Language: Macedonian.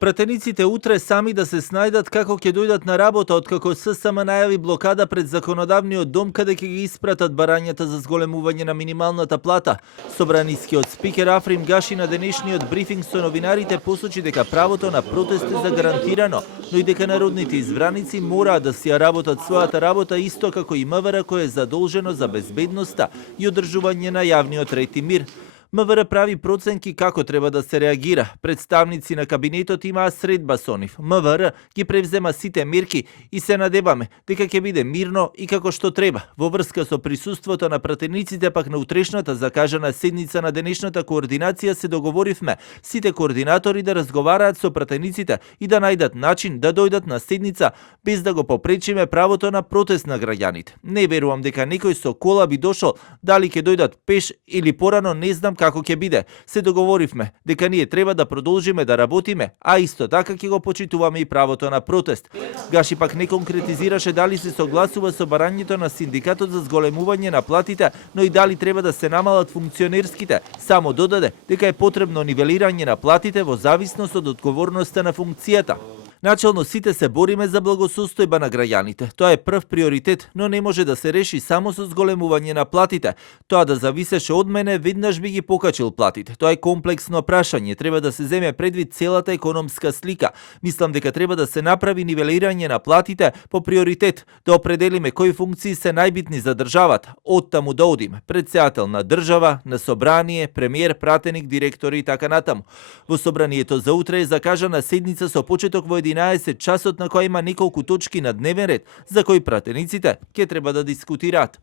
Пратениците утре сами да се снајдат како ќе дојдат на работа, откако ССМ најави блокада пред законодавниот дом каде ќе ги испратат барањата за зголемување на минималната плата. Собранискиот спикер Африм Гаши на денешниот брифинг со новинарите посочи дека правото на протест е загарантирано, но и дека народните избраници мораат да си ја работат својата работа исто како и МВР кој е задолжено за безбедноста и одржување на јавниот ред и мир. МВР прави проценки како треба да се реагира. Представници на кабинетот имаат средба со нив. МВР ги превзема сите мерки и се надеваме дека ќе биде мирно и како што треба. Во врска со присуството на пратениците пак на утрешната закажана седница на денешната координација се договоривме сите координатори да разговараат со пратениците и да најдат начин да дојдат на седница без да го попречиме правото на протест на граѓаните. Не верувам дека некој со кола би дошол, дали ќе дојдат пеш или порано не знам како ќе биде. Се договоривме дека ние треба да продолжиме да работиме, а исто така ќе го почитуваме и правото на протест. Гаши пак не конкретизираше дали се согласува со барањето на синдикатот за зголемување на платите, но и дали треба да се намалат функционерските. Само додаде дека е потребно нивелирање на платите во зависност од одговорноста на функцијата. Начелно сите се бориме за благосостојба на граѓаните. Тоа е прв приоритет, но не може да се реши само со зголемување на платите. Тоа да зависеше од мене, веднаш би ги покачил платите. Тоа е комплексно прашање, треба да се земе предвид целата економска слика. Мислам дека треба да се направи нивелирање на платите по приоритет, да определиме кои функции се најбитни за државата. Оттаму да одиме. Председател на држава, на собрание, премиер, пратеник, директори и така натаму. Во собранието за утре е закажана седница со почеток во 11 часот на која има неколку точки на дневен ред за кои пратениците ќе треба да дискутираат.